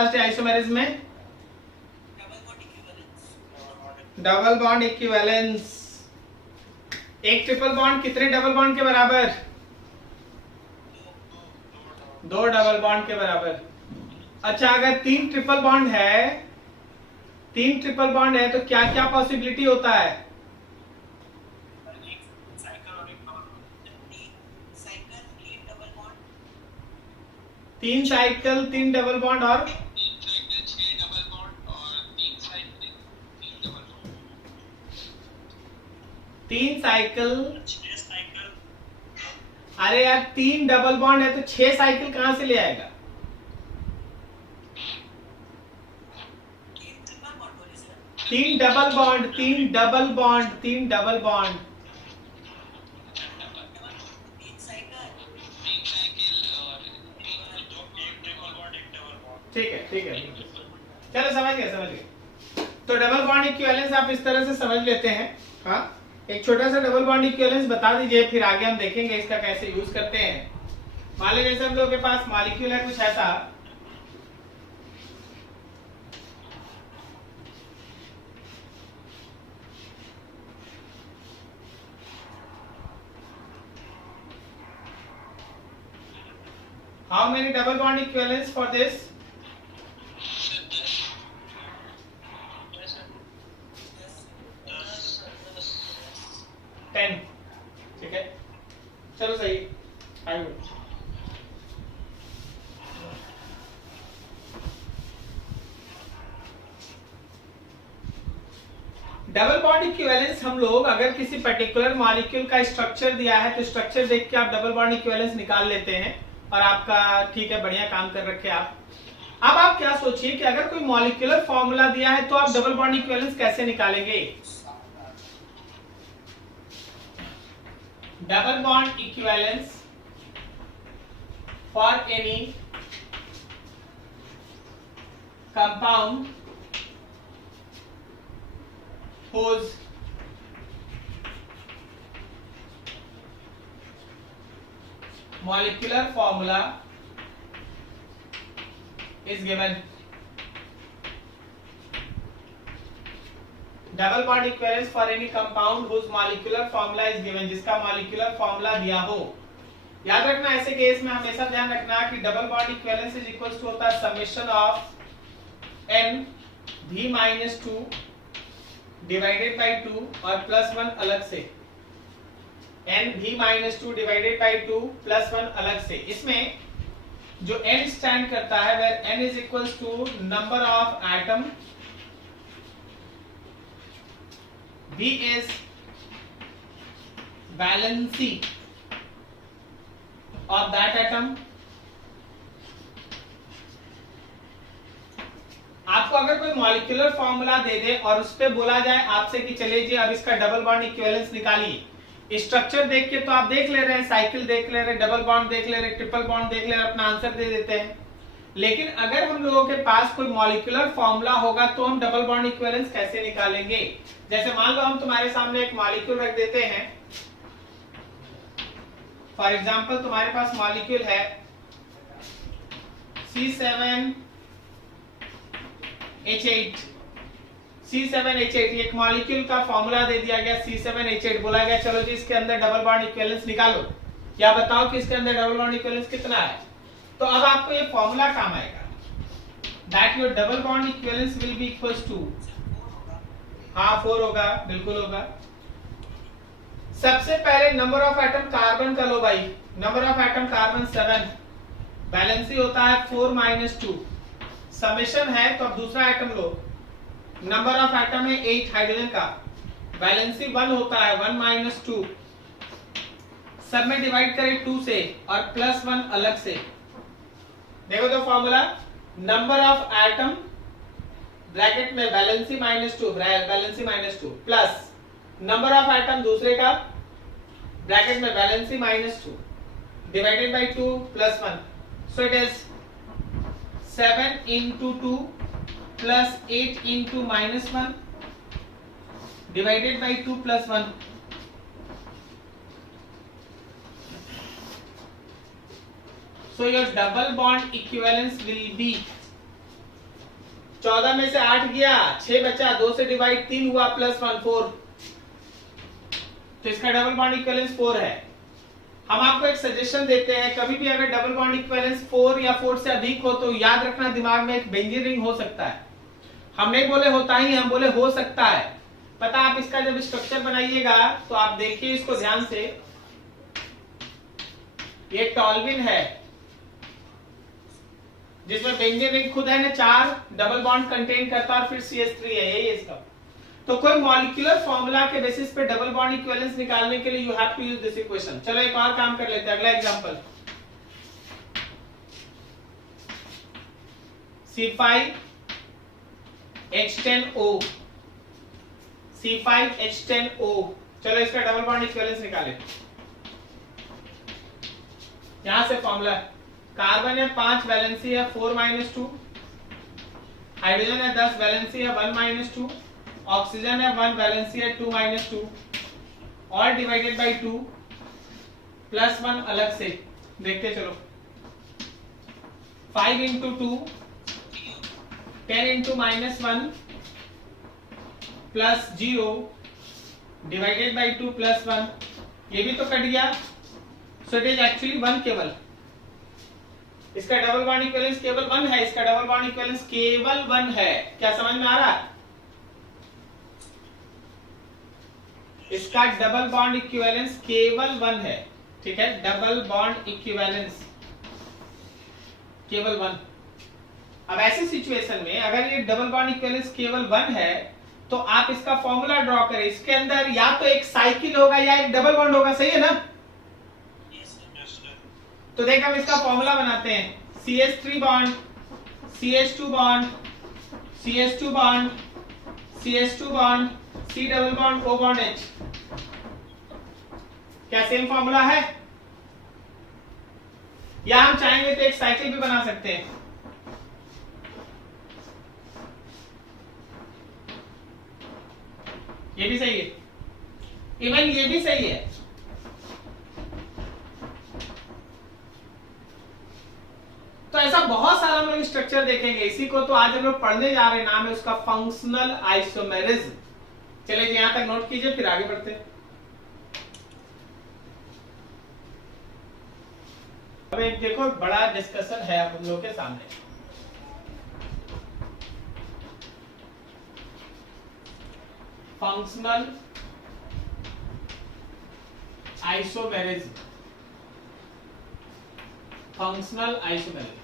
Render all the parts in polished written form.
Last है isomerism में? Double bond equivalence. एक ट्रिपल बॉन्ड कितने डबल बॉन्ड के बराबर? 2 डबल बॉन्ड के बराबर। अच्छा, अगर 3 ट्रिपल बॉन्ड है तो क्या क्या पॉसिबिलिटी होता है? 3 साइकिल 3 डबल बॉन्ड और 3 साइकिल। अरे यार 3 डबल बॉन्ड है तो 6 साइकिल कहां से ले आएगा? 3 double bond 3 double bond 3 double bond. ठीक है, चलो समझ गए। तो डबल बॉन्ड इक्विवेलेंस आप इस तरह से समझ लेते हैं। हाँ, एक छोटा सा डबल बॉन्ड इक्विवेलेंस बता दीजिए, फिर आगे हम देखेंगे इसका कैसे यूज करते हैं। मान लीजिए जैसे हम लोगों के पास मॉलिक्यूल है कुछ ऐसा, how many double bond equivalence for this? 10। ठीक है, चलो सही। डबल बॉन्ड इक्विवेलेंस हम लोग अगर किसी पर्टिकुलर मॉलिक्यूल का स्ट्रक्चर दिया है तो स्ट्रक्चर देख के आप डबल बॉन्ड इक्विवेलेंस निकाल लेते हैं और आपका ठीक है, बढ़िया काम कर रखे आप। अब आप क्या सोचिए कि अगर कोई मॉलिक्यूलर फॉर्मूला दिया है तो आप डबल बॉन्ड इक्विवेलेंस कैसे निकालेंगे? Double bond equivalence for any compound whose molecular formula is given. Double bond equivalence for any compound whose molecular formula is given, जिसका मॉलिक्यूलर फॉर्मूला दिया हो। याद रखना ऐसे केस में हमेशा ध्यान रखना कि double bond equivalence is equal to होता है summation of n v-2 divided by 2 और +1 अलग से, n v-2 डिवाइडेड बाई 2 +1 अलग से। इसमें जो n स्टैंड करता है where n is equal to number of atom, v is valency of that atom. आपको अगर कोई मॉलिक्यूलर फॉर्मूला दे दे और उस पे बोला जाए आपसे कि चलिए जी अब इसका डबल बॉन्ड इक्विवेलेंस निकालिए, स्ट्रक्चर देख के तो आप देख ले रहे हैं, साइकिल देख ले रहे हैं, डबल बॉन्ड देख ले रहे हैं, ट्रिपल बॉन्ड देख ले रहे हैं, अपना आंसर दे देते हैं। लेकिन अगर हम लोगों के पास कोई मॉलिक्यूलर फॉर्मूला होगा तो हम डबल बॉन्ड इक्विवेलेंस कैसे निकालेंगे? जैसे मान लो हम तुम्हारे सामने एक मॉलिक्यूल रख देते हैं, फॉर एग्जाम्पल तुम्हारे पास मॉलिक्यूल है C7H8। C7H8 एक मॉलिक्यूल का फॉर्मूला दे दिया गया C7H8, बोला गया चलो जी इसके अंदर डबल बॉन्ड इक्विवेलेंस निकालो, या बताओ कि इसके अंदर डबल बॉन्ड इक्विवेलेंस कितना है। तो अब आपको ये फॉर्मूला काम आएगा, that your double bond equivalence will be equals to, हाँ 4 होगा, बिल्कुल होगा। सबसे पहले नंबर ऑफ एटम कार्बन का लो भाई, number of atom carbon 7, valency होता है 4 - 2, समेशन है तो अब दूसरा atom low, number of atom है 8 हाइड्रोजन का, वैलेंसी 1 होता है 1 - 2, सब में डिवाइड करें 2 से और +1 अलग से। देखो तो formula, number of atom bracket में valency -2, valency -2 plus number of atom दूसरे का ब्रैकेट में valency -2 divided by 2 +1, so it is 7 × 2 plus 8 × -1 divided by 2 + 1. So your double bond equivalence will be 14 में से 8 गया, 6 बचा, 2 से डिवाइड 3 हुआ, प्लस 1 4। तो इसका डबल बॉन्ड इक्विवेलेंस 4 है। हम आपको एक सजेशन देते हैं, कभी भी अगर डबल बॉन्ड इक्विवेलेंस 4 या 4 से अधिक हो तो याद रखना दिमाग में एक बेंजीन रिंग हो सकता है। हम नहीं बोले होता ही, हम बोले हो सकता है। पता आप इसका जब स्ट्रक्चर बनाइएगा तो आप देखिए इसको ध्यान से, ये टॉल्विन है जिसमें बेंजीन रिंग खुद है ना 4 डबल बॉन्ड कंटेन करता है और फिर CH3 है, यही है इसका। तो कोई मॉलिक्यूलर फॉर्मूला के बेसिस पे डबल बॉन्ड इक्विवेलेंस निकालने के लिए you have to use this equation. चलो एक और काम कर लेते हैं, अगला एग्जांपल। C5H10O, C5H10O। चलो इसका डबल बॉन्ड इक्विवेलेंस निकालें। यहां से फॉर्मूला, कार्बन है 5 वैलेंसी है 4 - 2, हाइड्रोजन है 10 वैलेंसी है 1 - 2, ऑक्सीजन है 1 वैलेंसी है 2 - 2, और डिवाइडेड बाय 2 प्लस 1 अलग से देखते चलो। 5 × 2 10 × -1 प्लस 0 डिवाइडेड बाय 2 प्लस 1, ये भी तो कट गया। सो इट इज एक्चुअली 1 केवल। इसका डबल बॉन्ड इक्विवेलेंस केवल 1 है, इसका डबल बॉन्ड इक्विवेलेंस केवल 1 है। क्या समझ में आ रहा है? इसका डबल बॉन्ड इक्विवेलेंस केवल 1 है, ठीक है, डबल बॉन्ड इक्विवेलेंस केवल 1। अब ऐसी सिचुएशन में अगर ये डबल बॉन्ड इक्विवेलेंस केवल 1 है तो आप इसका फॉर्मूला ड्रॉ करें। इसके अंदर या तो एक साइकिल होगा या एक डबल बॉन्ड होगा, सही है ना? तो देख हम इसका फॉर्मूला बनाते हैं। CH3 bond, CH2 bond, CH2 bond, CH2 bond, C double bond O bond H। क्या सेम फॉर्मूला है? या हम चाहेंगे तो एक साइकिल भी बना सकते हैं। ये भी सही है, इवन ये भी सही है। तो ऐसा बहुत सारा हम लोग स्ट्रक्चर देखेंगे। इसी को तो आज हम लोग पढ़ने जा रहे हैं, नाम है उसका फंक्शनल आइसोमेरिज्म। चलिए यहां तक नोट कीजिए, फिर आगे बढ़ते हैं। अब एक देखो बड़ा डिस्कशन है आप लोगों के सामने। Functional isomerism, functional isomerism.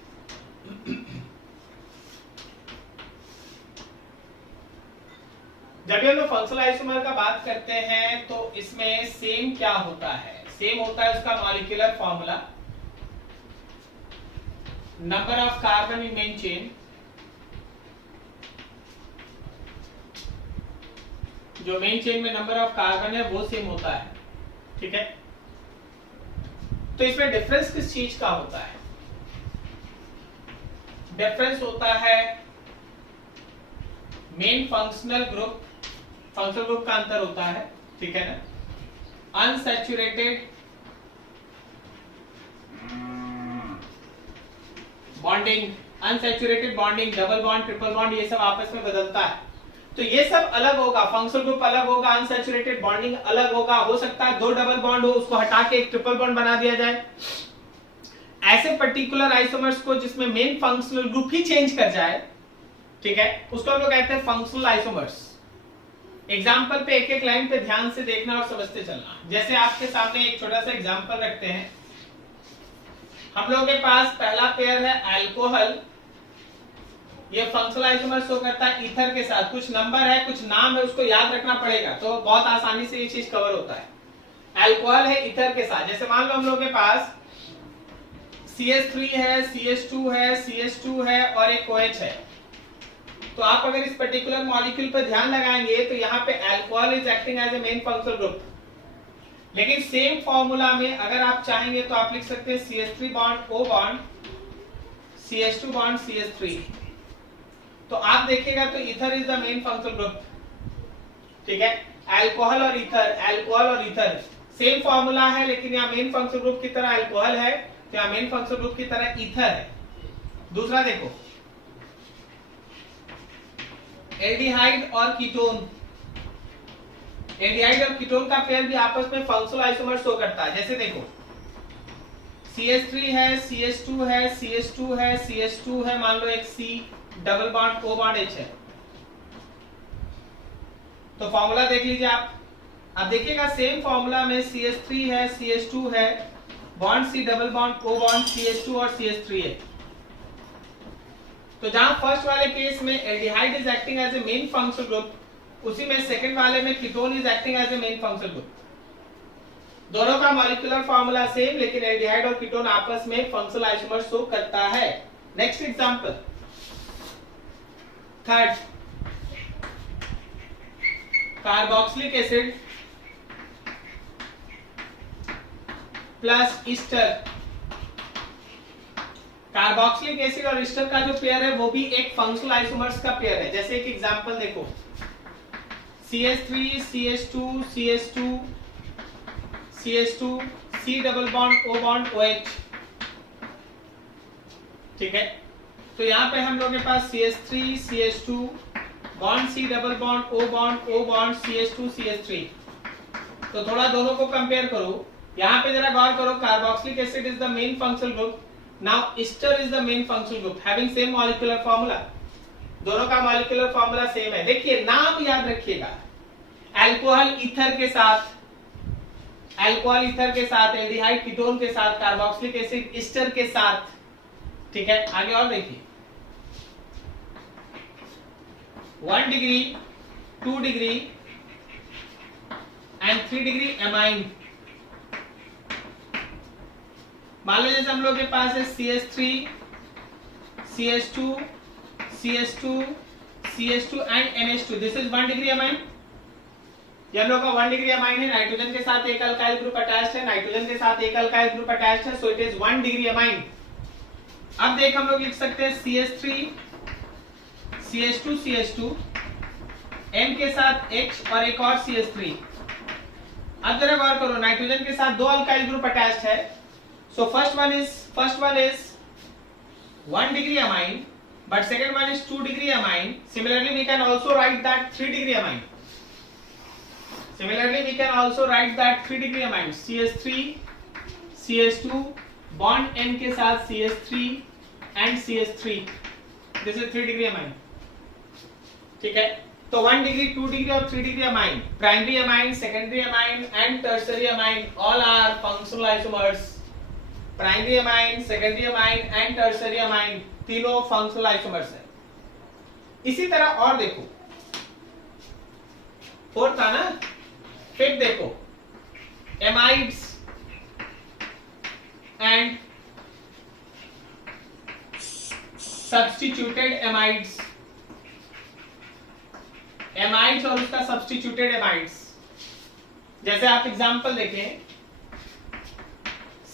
जब हम लोग फंक्शनल आइसोमर का बात करते हैं तो इसमें सेम क्या होता है? सेम होता है उसका molecular formula, number of carbon in main chain, जो मेन चेन में नंबर ऑफ कार्बन है वो सेम होता है, ठीक है। तो इसमें डिफरेंस किस चीज का होता है? डिफरेंस होता है main functional group, functional group का अंतर होता है, ठीक है ना। Unsaturated bonding, unsaturated bonding, double bond, triple bond, ये सब आपस में बदलता है। तो ये सब अलग होगा, फंक्शनल ग्रुप अलग होगा, अनसैचुरेटेड बॉन्डिंग अलग होगा। हो सकता है 2 डबल बॉन्ड हो, उसको हटा के एक ट्रिपल बॉन्ड बना दिया जाए। ऐसे पर्टिकुलर आइसोमर्स को जिसमें मेन फंक्शनल ग्रुप ही चेंज कर जाए, ठीक है, उसको हम लोग कहते हैं फंक्शनल आइसोमर्स। एग्जाम्पल पे एक एक लाइन पे ध्यान से देखना और समझते चलना। जैसे आपके सामने एक छोटा सा एग्जाम्पल रखते हैं। हम लोगों के पास पहला पेयर है अल्कोहल, ये फंक्शनल आइसोमर शो करता है ईथर के साथ। कुछ नंबर है, कुछ नाम है, उसको याद रखना पड़ेगा, तो बहुत आसानी से ये चीज कवर होता है। अल्कोहल है ईथर के साथ। जैसे मान लो हम लोगों के पास CH3 है, CH2 है, CH2 है और एक OH है। तो आप अगर इस पर्टिकुलर मॉलिक्यूल पर ध्यान लगाएंगे तो यहाँ पे alcohol is acting as a main functional group. लेकिन सेम फॉर्मूला में अगर आप चाहेंगे तो आप लिख सकते हैं CH3 bond O bond, CH2 bond CH3। तो आप देखिएगा तो ether is the main functional group, ठीक है। अल्कोहल और ईथर, अल्कोहल और ईथर सेम फॉर्मूला है, लेकिन यहाँ मेन फंक्शनल ग्रुप की तरह अल्कोहल है, तो यहाँ मेन फंक्शनल ग्रुप की तरह ईथर है। दूसरा देखो, एल्डिहाइड और कीटोन, एल्डिहाइड और कीटोन का पेयर भी आपस में फंक्शनल आइसोमर शो करता है। जैसे देखो CH3 है, CH2 है, CH2 है, CH2 है, मान लो एक C double bond O bond H है। तो फॉर्मूला देख लीजिए आप। अब देखिएगा सेम फॉर्मूला में CH3 है, CH2 है, bond C double bond O bond CH2 और CH3 है। तो जहां फर्स्ट वाले केस में aldehyde is acting as a main functional group, उसी में सेकंड वाले में ketone is acting as a main functional group. दोनों का मॉलिक्यूलर फार्मूला सेम, लेकिन एल्डिहाइड और कीटोन आपस में फंक्शनल आइसोमर शो करता है। Next example, third, carboxylic acid plus ester. Carboxylic acid और ईस्टर का जो पेयर है वो भी एक फंक्शनल आइसोमर्स का पेयर है। जैसे एक एग्जांपल देखो, CH3 CH2 CH2 CH2 C double bond O bond OH। ठीक है, तो यहां पे हम लोग के पास CH3 CH2 bond C double bond O bond CH2 CH3। तो थोड़ा दोनों को कंपेयर करो। यहां पे जरा गौर करो, carboxylic acid is the main functional group, now Easter is the main functional group having same molecular formula. दोनों का मॉलिक्यूलर फार्मूला सेम है। देखिए नाम याद रखिएगा, अल्कोहल ईथर के साथ, अल्कोहल ईथर के साथ, एल्डिहाइड कीटोन के साथ, कार्बोक्सिलिक एसिड ईस्टर के साथ। ठीक है, आगे और देखिए, 1 degree 2 degree and 3 degree amine. मान लो जैसे हम लोग के पास है CH3 CH2 CH2 CH2 and NH2, this is 1 degree amine. ये हम लोग का 1 डिग्री एमाइन है, नाइट्रोजन के साथ एक अल्काइल ग्रुप अटैच्ड है, नाइट्रोजन के साथ एक अल्काइल ग्रुप अटैच्ड है, सो इट इज 1 डिग्री एमाइन। अब देख हम लोग लिख सकते हैं CH3 CH2 CH2 N के साथ H और एक और CH3। अब जरा गौर करो, नाइट्रोजन के साथ दो अल्काइल ग्रुप अटैच्ड है, so first one is 1 degree amine, but second one is 2 degree amine. Similarly we can also write that 3 degree amine. Similarly we can also write that 3 degree amine, CH3 CH2 bond N के साथ CH3 and CH3, this is 3 degree amine। ठीक है, तो 1 degree 2 degree और 3 degree amine, primary amine, secondary amine and tertiary amine all are functional isomers। Primary amine, secondary amine and tertiary amine तीनों functional isomers है। इसी तरह और देखो, फोर्थ था ना, फिफ्थ देखो, amides and substituted amides, amides और उसका सब्स्टिट्यूटेड एमाइड्स। जैसे आप एग्जांपल देखें,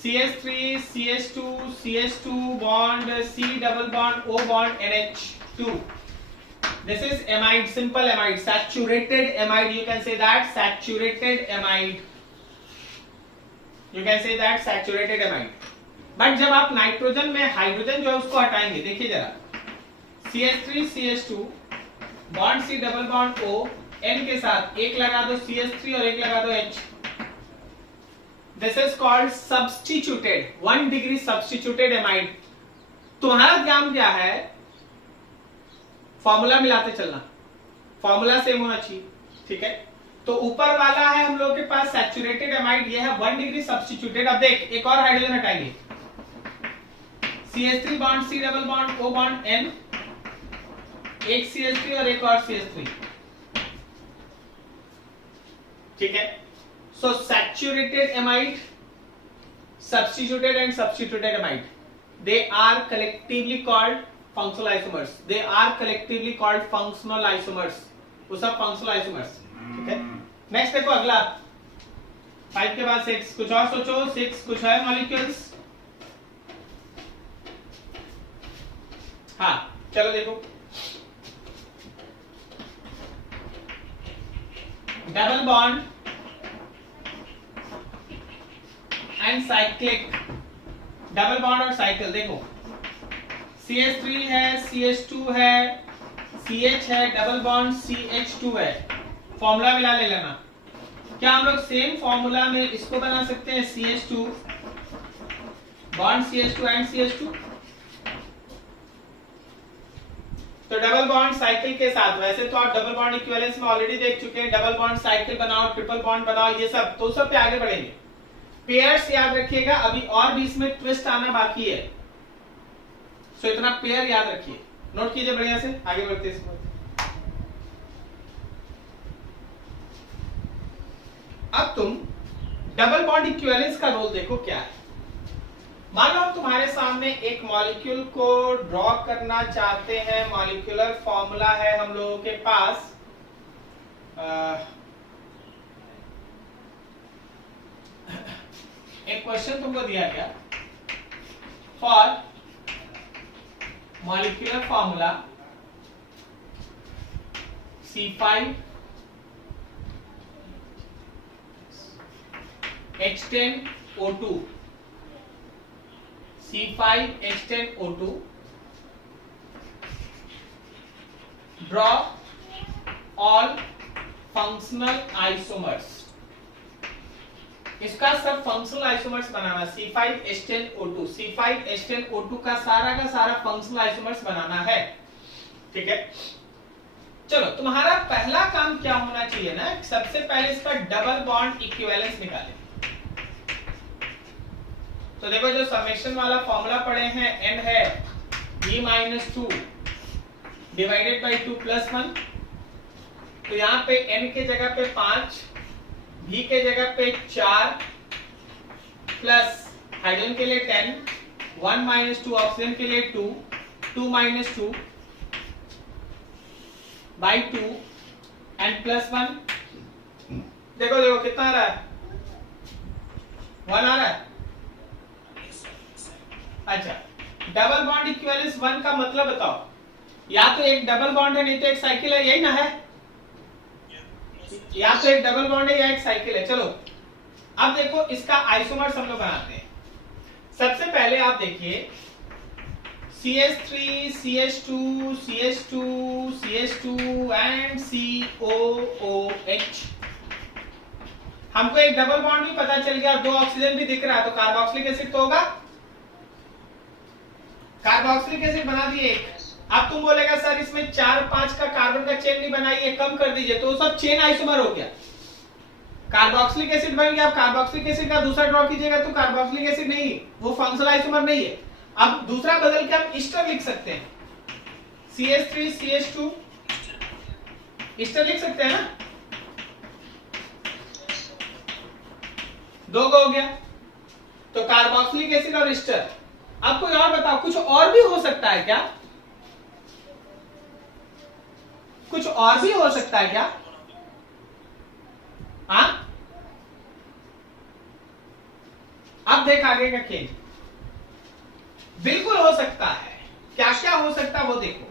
CH3 CH2 CH2 bond C double bond O bond NH2, this is amide, simple amide, saturated amide, you can say that saturated amide, you can say that saturated amide। But जब आप nitrogen में hydrogen जो है उसको हटाएंगे, देखिए जरा, CH3 CH2 bond C double bond O N के साथ एक लगा दो CH3 और एक लगा दो H, this is called substituted 1 degree substituted amide। तुम्हारा काम क्या है, फॉर्मूला मिलाते चलना, फॉर्मूला सेम होना चाहिए। ठीक है, तो ऊपर वाला है हम लोग के पास सैचुरेटेड एमाइड, ये है 1 डिग्री सब्स्टिट्यूटेड। अब देख एक और हाइड्रोजन हटाएंगे, CH3 bond C double bond O bond N, एक CH3 और एक और CH3। ठीक है, so saturated amide, substituted and substituted amide, they are collectively called functional isomers, they are collectively called functional isomers, वो सब functional isomers। ठीक है, नेक्स्ट देखो अगला, 5 के बाद 6, कुछ और सोचो, 6 कुछ है मॉलिक्यूल्स। हाँ चलो देखो, double bond and cyclic, double bond और साइकिल। देखो CH3 है, CH2 है, CH है, डबल बॉन्ड CH2 है, फॉर्मूला मिला ले लेना। क्या हम लोग सेम फॉर्मूला में इसको बना सकते हैं, CH2 bond CH2 and CH2? तो डबल बॉन्ड साइकिल के साथ, वैसे तो आप डबल बॉन्ड इक्विवेलेंस में ऑलरेडी देख चुके हैं, डबल बॉन्ड साइकिल बनाओ, ट्रिपल बॉन्ड बनाओ, ये सब तो सब पे आगे बढ़ेंगे। पेयर्स याद रखिएगा, अभी और भी इसमें ट्विस्ट आना बाकी है, सो इतना पेयर याद रखिए, नोट कीजिए बढ़िया से, आगे बढ़ते हैं इसमें। अब तुम डबल बॉन्ड इक्विवेलेंस का रोल देखो क्या है। मान लो तुम्हारे सामने एक मॉलिक्यूल को ड्रॉ करना चाहते हैं, मॉलिक्यूलर फॉर्मूला है हम लोगों के पास, एक क्वेश्चन तुमको दिया गया, for molecular formula C5 H10O2, C5 H10O2, draw all functional isomers। इसका सब फंक्शनल आइसोमर्स बनाना, C5 H10O2, C5 H10O2 का सारा फंक्शनल आइसोमर्स बनाना है, ठीक है। चलो तुम्हारा पहला काम क्या होना चाहिए ना, सबसे पहले इसका डबल बॉन्ड इक्विवेलेंस निकालें। तो देखो जो समेशन वाला फॉर्मूला पढ़े हैं, n है b-2 डिवाइडेड बाई 2 + 1, तो यहाँ पे n के जगह पे 5, b के जगह पे 4 प्लस हाइड्रोजन के लिए 10, 1 - 2 ऑक्सीजन के लिए 2, 2 - 2 बाई 2 एंड +1। देखो देखो कितना आ रहा है, 1 आ रहा है। अच्छा, डबल बॉन्ड इक्विवेलेंस 1 का मतलब बताओ, या तो एक डबल बॉन्ड है नहीं तो एक साइकिल है, यही ना है, या तो एक डबल बॉन्ड है या एक साइकिल है। चलो अब देखो इसका आइसोमर्स हम लोग बनाते हैं। सबसे पहले आप देखिए CH3 CH2 CH2 CH2 and COOH। हमको एक डबल बॉन्ड भी पता चल गया, 2 ऑक्सीजन भी दिख रहा है, तो कार्बोक्सिलिक एसिड तो होगा, कार्बोक्सिलिक एसिड बना दिए एक। अब तुम बोलेगा सर इसमें 4-5 का कार्बन का चेन नहीं बनाइए, कम कर दीजिए, तो सब चेन आइसोमर हो गया, कार्बोक्सिलिक एसिड बन गया। अब कार्बोक्सिलिक एसिड का दूसरा ड्रॉ कीजिएगा तो कार्बोक्सिलिक एसिड नहीं, वो फंक्शनल आइसोमर नहीं है। अब दूसरा बदल के हम ईस्टर लिख सकते हैं, CH3 CH2 ईस्टर लिख सकते हैं ना, 2 हो गया, तो कार्बोक्सिलिक एसिड और ईस्टर। अब कोई और बताओ, कुछ और भी हो सकता है क्या, कुछ और भी हो सकता है क्या? हाँ, अब देख आगे का खेल, बिल्कुल हो सकता है। क्या क्या हो सकता है वो देखो।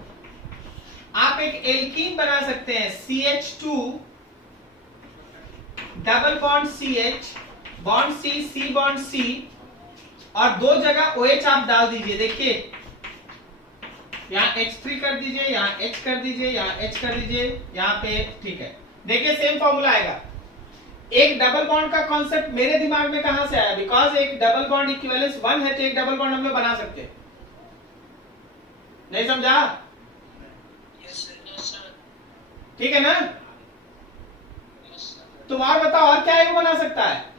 आप एक एल्कीन बना सकते हैं, CH2 double bond CH bond C bond C और 2 जगह OH आप डाल दीजिए। देखिए यहाँ H3 कर दीजिए, यहाँ H कर दीजिए, यहाँ H कर दीजिए, यहाँ पे, ठीक है। देखिए सेम फॉर्मूला आएगा। एक डबल बॉन्ड का कॉन्सेप्ट मेरे दिमाग में कहां से आया, बिकॉज एक डबल बॉन्ड इक्विवेलेंस 1 है, तो एक डबल बॉन्ड हम लोग बना सकते हैं। नहीं समझा? ठीक है ना? तुम और बताओ, और क्या एक बना सकता है?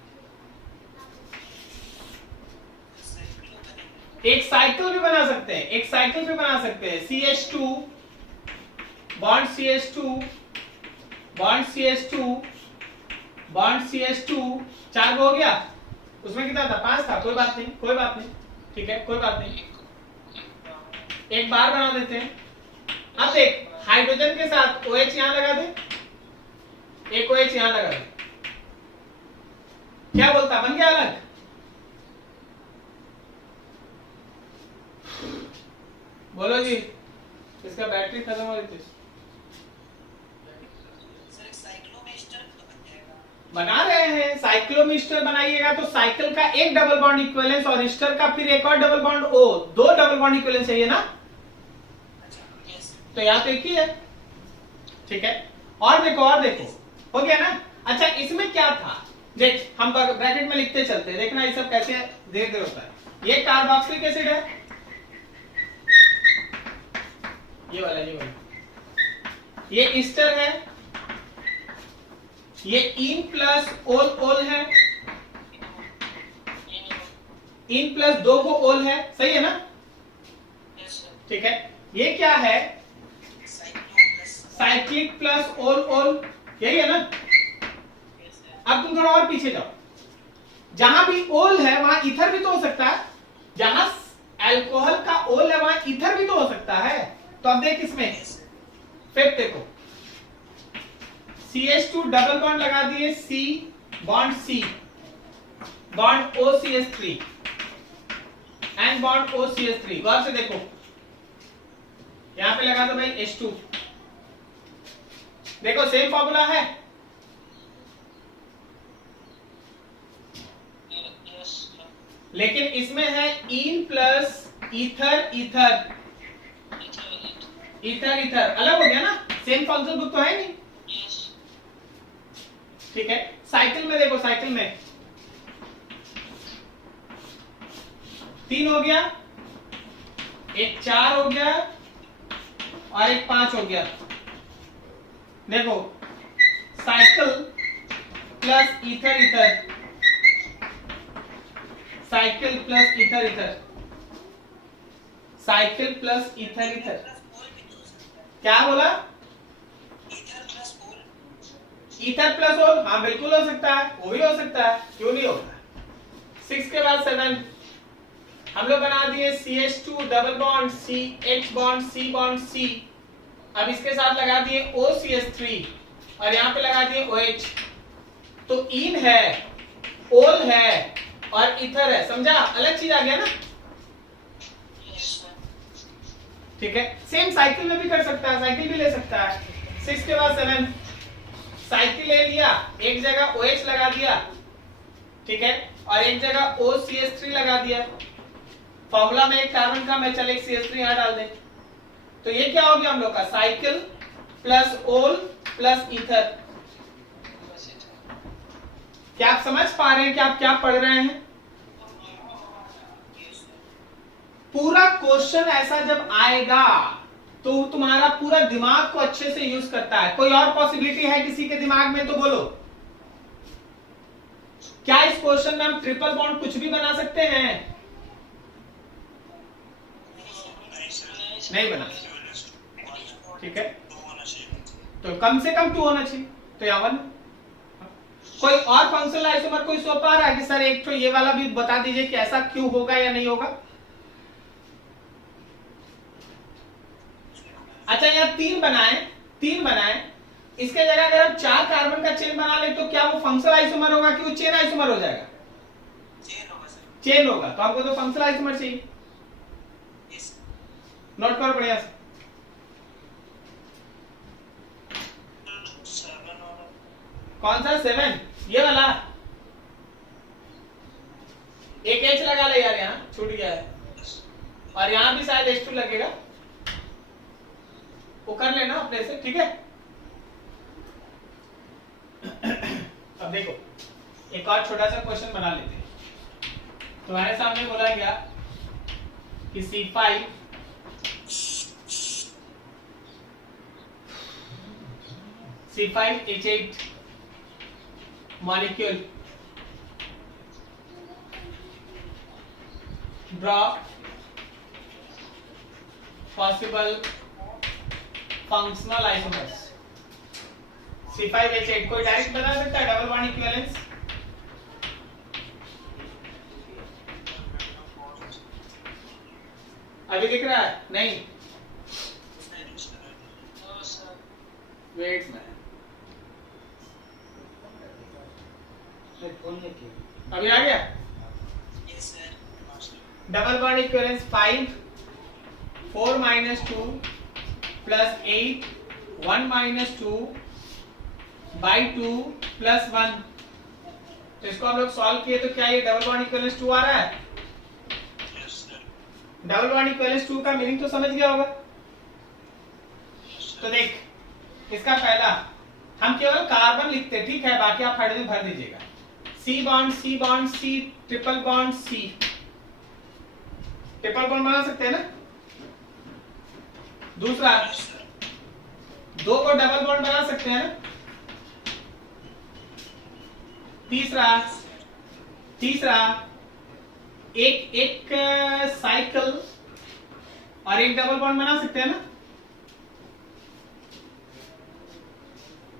एक साइकिल भी बना सकते हैं, एक साइकिल भी बना सकते हैं। CH2 bond CH2 bond CH2 bond CH2, 4 हो गया। उसमें कितना था? 5 था। कोई बात नहीं, कोई बात नहीं, ठीक है, कोई बात नहीं। एक बार बना देते हैं। अब देख, हाइड्रोजन के साथ OH यहां लगा दे, एक OH यहां लगा दे, क्या बोलता? बन गया अलग। बोलो जी, इसका बैटरी खत्म हो गई थी। बना रहे हैं, साइक्लोमिस्टर बनाइएगा तो साइकिल का एक डबल बॉन्ड इक्विवेलेंस और ईस्टर का फिर एक और double bond O, 2 double bond equivalence चाहिए ना। तो यहाँ तो एक ही है, ठीक है। और देखो हो गया ना। अच्छा इसमें क्या था, देख हम ब्रैकेट में लिखते चलते, देखना ये सब कैसे धीरे धीरे होता है। ये कार्बोक्सिलिक एसिड है, ये वाला ये ईस्टर है, ये इन प्लस ओल ओल है, इन प्लस 2 को ओल है, सही है ना, ठीक है। ये क्या है, साइक्लिक प्लस ओल ओल, यही है ना। अब तुम थोड़ा और पीछे जाओ, जहां भी ओल है वहां ईथर भी तो हो सकता है, जहां अल्कोहल का ओल है वहां ईथर भी तो हो सकता है। तो अब देख इसमें फिफ्थ देखो, CH2 डबल बॉन्ड लगा दिए, C bond C bond OCH3 and bond OCH3। गौर से देखो, यहां पे लगा दो भाई H2, देखो सेम फॉर्मूला है, लेकिन इसमें है इन plus ether ether ether ether, अलग हो गया ना, सेम फंक्शन बुक तो है नहीं, ठीक है। साइकिल में देखो, साइकिल में 3 हो गया, एक 4 हो गया और एक 5 हो गया। देखो cycle plus ether ether, cycle plus ether ether, cycle plus ether ether, क्या बोला, ईथर प्लस ओल, हाँ बिल्कुल हो सकता है, वो भी हो सकता है, क्यों नहीं होगा। 6 के बाद 7 हम लोग बना दिए CH2 double bond C H bond C bond C, अब इसके साथ लगा दिए OCH3 और यहाँ पे लगा दिए OH। तो इन है, ओल है और ईथर है, समझा, अलग चीज आ गया ना, ठीक है। सेम साइकिल में भी कर सकता है, साइकिल भी ले सकता है। 6 के बाद 7 साइकिल ले लिया, एक जगह OH लगा दिया, ठीक है, और एक जगह OCH3 लगा दिया। फॉर्मूला में एक कार्बन का, मैं चल एक CH3 यहां डाल दे, तो ये क्या हो गया हम लोग का, साइकिल प्लस ओल प्लस ईथर। क्या आप समझ पा रहे हैं कि आप क्या पढ़ रहे हैं? पूरा क्वेश्चन ऐसा जब आएगा तो तुम्हारा पूरा दिमाग को अच्छे से यूज करता है। कोई और पॉसिबिलिटी है किसी के दिमाग में तो बोलो। क्या इस क्वेश्चन में हम ट्रिपल बॉन्ड कुछ भी बना सकते हैं? नहीं बना, ठीक है, तो कम से कम 2 होना चाहिए, तो यहाँ 1। कोई और फंक्शनल आइसोमर कोई सो पा रहा है कि सर एक तो ये वाला भी बता दीजिए कि ऐसा क्यों होगा या नहीं होगा? अच्छा यहाँ 3 बनाए, इसके जगह अगर हम 4 कार्बन का चेन बना ले तो क्या वो फंक्शनल आइसोमर होगा कि वो चेन आइसोमर हो जाएगा? चेन होगा, तो हमको तो फंक्शनल आइसोमर चाहिए। नोट करो बढ़िया से। कौन सा 7? ये वाला, एक H लगा ले यार, यहाँ छूट गया है, और यहाँ भी शायद H2 लगेगा, वो कर लेना अपने से, ठीक है। अब देखो एक और छोटा सा क्वेश्चन बना लेते हैं। तुम्हारे सामने बोला गया कि C5H8 molecule draw possible functional isomers। C5H8 कोई डायरेक्ट बता सकता है डबल बॉन्ड इक्विवेलेंस? अभी दिख रहा है? नहीं, वेट में अभी आ गया। Double bond equivalence 5 4 - 2 + 8 1 - 2 / 2 + 1। तो इसको हम लोग सॉल्व किए तो क्या ये डबल बॉन्ड इक्विवेलेंस 2 आ रहा है? डबल बॉन्ड इक्विवेलेंस 2 का मीनिंग तो समझ गया होगा। तो देख इसका पहला हम केवल कार्बन लिखते हैं, ठीक है, बाकी आप हाइड्रोजन भर दीजिएगा। C bond C bond C, triple bond C, triple bond बना सकते हैं ना। दूसरा दो को डबल बॉन्ड बना सकते हैं ना। तीसरा एक एक साइकिल और एक डबल बॉन्ड बना सकते हैं ना,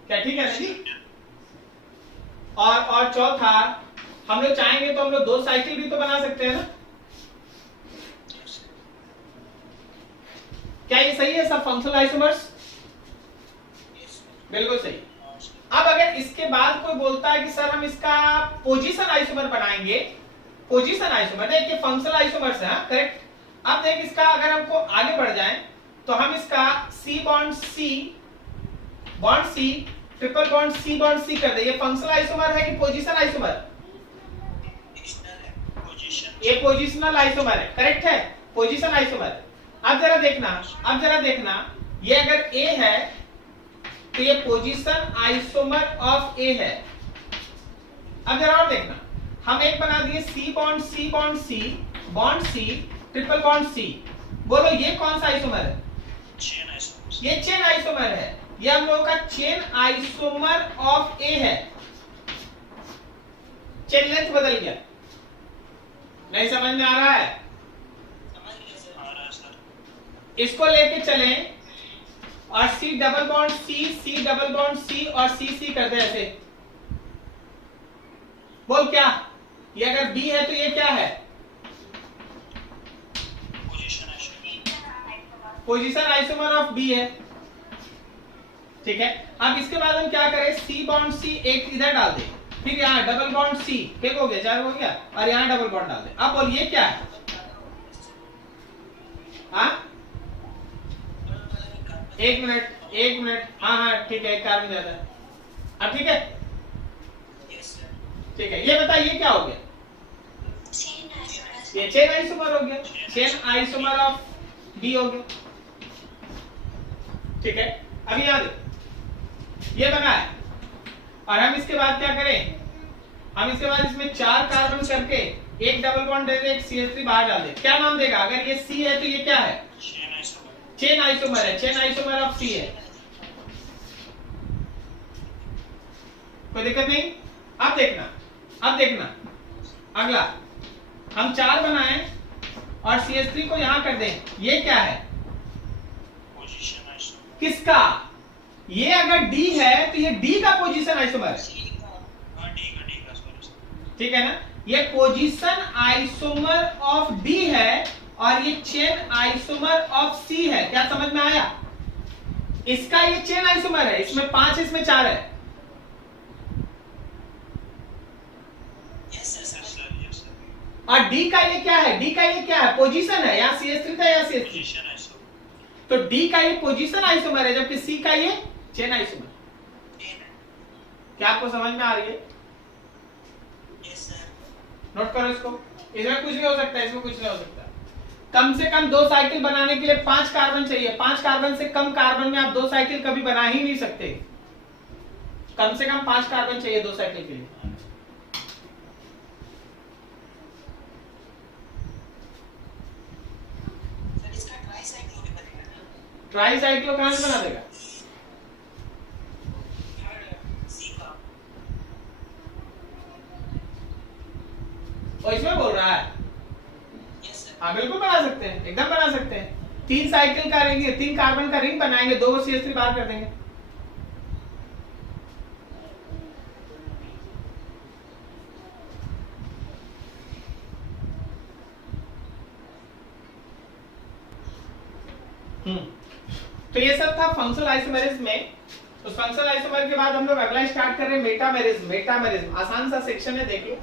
क्या ठीक है ना जी। और चौथा हम लोग चाहेंगे तो हम लोग दो साइकिल भी तो बना सकते हैं ना। क्या ये सही है सब फंक्शनल आइसोमर्स? बिल्कुल सही। अब अगर इसके बाद कोई बोलता है कि सर हम इसका पोजीशन आइसोमर बनाएंगे, पोजीशन आइसोमर, देखिए फंक्शनल आइसोमर्स है, करेक्ट। अब देख इसका अगर हमको आगे बढ़ जाएं तो हम इसका C bond C triple bond C कर दे, ये फंक्शनल आइसोमर है कि पोजीशन आइसोमर? ये पोजीशनल आइसोमर है, करेक्ट है, पोजीशन आइसोमर। अब जरा देखना ये अगर A है तो ये पोजीशन आइसोमर ऑफ A है। अब जरा और देखना, हम एक बना दिए C bond C triple bond C, बोलो ये कौन सा आइसोमर है? ये चेन आइसोमर है, ये हम लोगों का चेन आइसोमर ऑफ A है। चेन लेंथ बदल गया, नहीं समझ में आ रहा है? इसको लेके चलें और सी डबल बॉन्ड सी और सी कर दे ऐसे, बोल क्या? ये अगर B है तो ये क्या है? पोजीशन आइसोमर ऑफ B है, ठीक है। अब इसके बाद हम क्या करें, सी बॉन्ड सी एक इधर डाल दे, ठीक है, यहाँ डबल बॉन्ड सी एक हो गया, 4 हो गया, और यहाँ डबल बॉन्ड डाल दे। अब बोल ये क्या है? हाँ एक मिनट, हाँ ठीक है, एक कार्बन ज्यादा है। अब ठीक है, ठीक है, ये बता ये क्या हो गया? ये चेन आइसोमर हो गया, चेन आइसोमर ऑफ B हो गया, ठीक है। अभी याद ये बना है, और हम इसके बाद क्या करें, हम इसके बाद इसमें 4 कार्बन करके एक डबल बॉन्ड दे दे, एक CH3 बाहर डाल दे। क्या नाम देगा? अगर ये C है तो ये क्या है? चेन आइसोमर है, चेन आइसोमर ऑफ C है, कोई दिक्कत नहीं। अब देखना अगला हम 4 बनाए और CH3 को यहां कर दें, ये क्या है? किसका? ये अगर D है तो ये D का पोजीशन आइसोमर है, ठीक है ना। ये पोजीशन आइसोमर ऑफ D है और ये चेन आइसोमर ऑफ C है। क्या समझ में आया? इसका ये चेन आइसोमर है, इसमें 5 इसमें 4 है, और D का ये क्या है? D का ये क्या है? पोजीशन है, या CH3 था या CH3, तो D का ये पोजीशन आइसोमर है, जबकि C का ये चेन आइसोमर। क्या आपको समझ में आ रही है? नोट करो इसको, इसमें कुछ भी हो सकता है, इसमें कुछ नहीं हो सकता। कम से कम 2 साइकिल बनाने के लिए 5 कार्बन चाहिए, 5 कार्बन से कम कार्बन में आप 2 साइकिल कभी बना ही नहीं सकते। कम से कम 5 कार्बन चाहिए 2 साइकिल के लिए। ट्राई साइक्लो कहां से बना देगा? और इसमें बोल रहा है, हाँ बिल्कुल बना सकते हैं, एकदम बना सकते हैं। 3 साइकिल का रिंग, 3 कार्बन का रिंग बनाएंगे, 2 CH3 बाहर कर देंगे। तो ये सब था फंक्शनल आइसोमेरिज्म में। तो फंक्शनल आइसोमर के बाद हम लोग अगला स्टार्ट कर रहे हैं मेटामेरिज्म। मेटामेरिज्म आसान सा सेक्शन है, देख लो।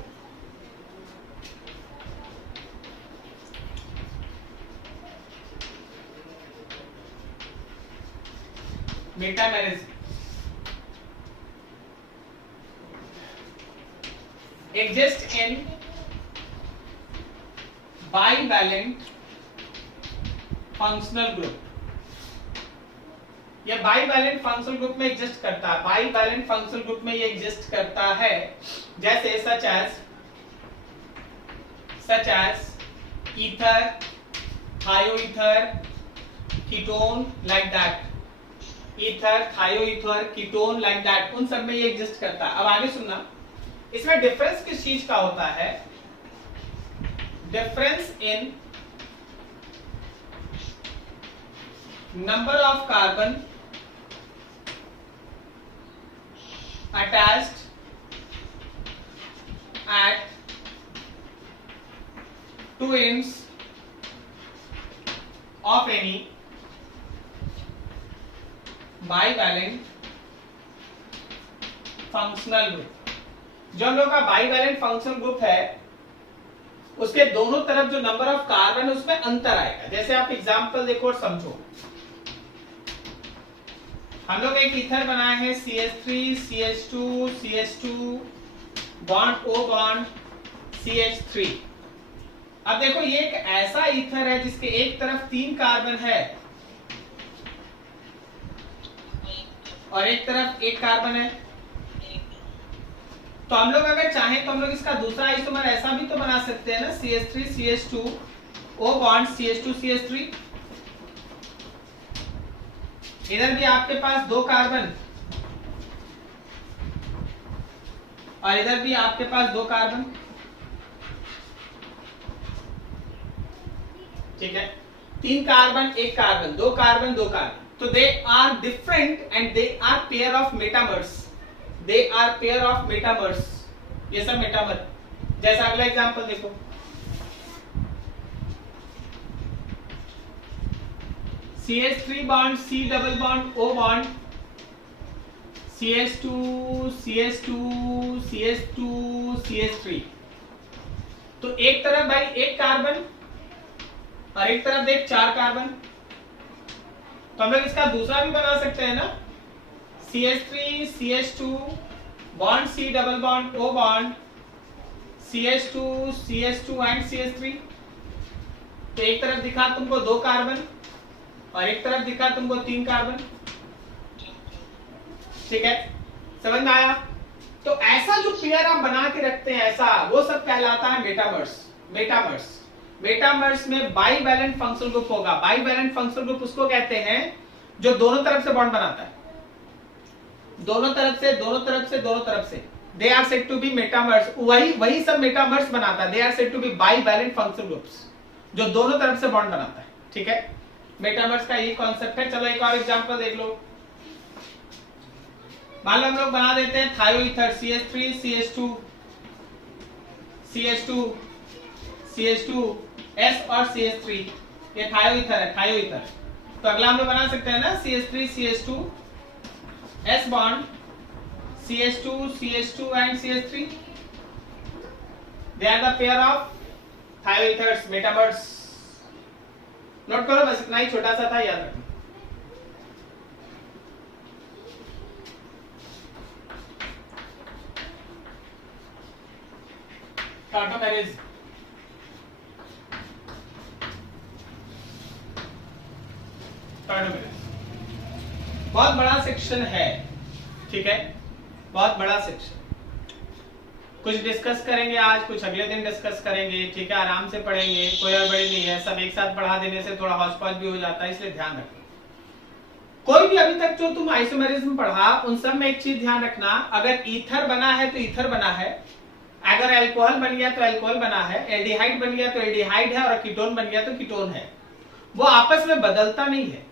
Metamerism exists in bivalent functional group। ये बाईवैलेंट फंक्शनल ग्रुप में एग्जिस्ट करता है, बाईवैलेंट फंक्शनल ग्रुप में ये एग्जिस्ट करता है, जैसे such as ether, thioether, ketone, like that, ether, thioether, ketone, like that, उन सब में ये एग्जिस्ट करता है। अब आगे सुनना, इसमें डिफरेंस किस चीज का होता है? Difference in number of carbon attached at two ends of any bivalent functional group। जो हम लोग का बाईवैलेंट फंक्शनल ग्रुप है उसके दोनों तरफ जो नंबर ऑफ कार्बन है उसमें अंतर आएगा। जैसे आप एग्जांपल देखो और समझो, हम लोग एक ईथर बनाए हैं CH3 CH2 CH2 bond O bond CH3। अब देखो ये एक ऐसा ईथर है जिसके एक तरफ 3 कार्बन है और एक तरफ 1 कार्बन है। तो हम लोग अगर चाहें तो हम लोग इसका दूसरा आइसोमर ऐसा भी तो बना सकते हैं ना, CH3 CH2 O bond CH2 CH3। इधर भी आपके पास 2 कार्बन और इधर भी आपके पास 2 कार्बन, ठीक है, 3 कार्बन 1 कार्बन, 2 कार्बन 2 कार्बन। तो they are different and they are pair of metamers, they are pair of metamers, ये सब मेटामर। जैसा अगला एग्जांपल देखो, CH3 bond C double bond O bond CH2 CH2 CH2 CH3। तो एक तरफ भाई 1 कार्बन और एक तरफ देख 4 कार्बन। तो हम लोग इसका दूसरा भी बना सकते हैं ना, CH3 CH2 bond C double bond O bond CH2 CH2 and CH3। तो एक तरफ दिखा तुमको 2 कार्बन और एक तरफ दिखा तुमको 3 कार्बन, ठीक है, समझ में आया? तो ऐसा जो पेयर आप बना के रखते हैं ऐसा, वो सब कहलाता है मेटामर्स। मेटामर्स मेटामर्स में बाईवैलेंट फंक्शनल ग्रुप होगा। बाईवैलेंट फंक्शनल ग्रुप उसको कहते हैं जो दोनों तरफ से बॉन्ड बनाता है, दोनों तरफ से दोनों तरफ से दोनों तरफ से। They are said to be metamers, वही सब मेटामर्स बनाता है। They are said to be bivalent functional groups, जो दोनों तरफ से बॉन्ड बनाता है, ठीक है। मेटामर्स का ये कॉन्सेप्ट है। चलो एक और एग्जांपल देख लो। मान लो हम लोग बना देते हैं थायोईथर CH3 CH2 CH2 CH2 S और CH3, ये थायोईथर है, थायोईथर। तो अगला हम लोग बना सकते हैं ना CH3 CH2 S bond CH2 CH2 and CH3। They are the pair of thioethers, metamers. Note करो, बस इतना ही छोटा सा था, याद रखना। टॉटोमेरिज, बहुत बड़ा सेक्शन है, ठीक है, बहुत बड़ा सेक्शन। कुछ डिस्कस करेंगे आज, कुछ अगले दिन डिस्कस करेंगे, ठीक है, आराम से पढ़ेंगे, कोई हड़बड़ी नहीं है। सब एक साथ पढ़ा देने से थोड़ा हौच पौच भी हो जाता है, इसलिए ध्यान रखना। कोई भी अभी तक जो तुम आइसोमेरिज्म पढ़ा उन सब में एक चीज ध्यान रखना, अगर ईथर बना है तो ईथर बना है, अगर अल्कोहल बन गया तो अल्कोहल बना है, एल्डिहाइड बन गया तो एल्डिहाइड है, और कीटोन बन गया तो कीटोन है। वो आपस में बदलता नहीं है,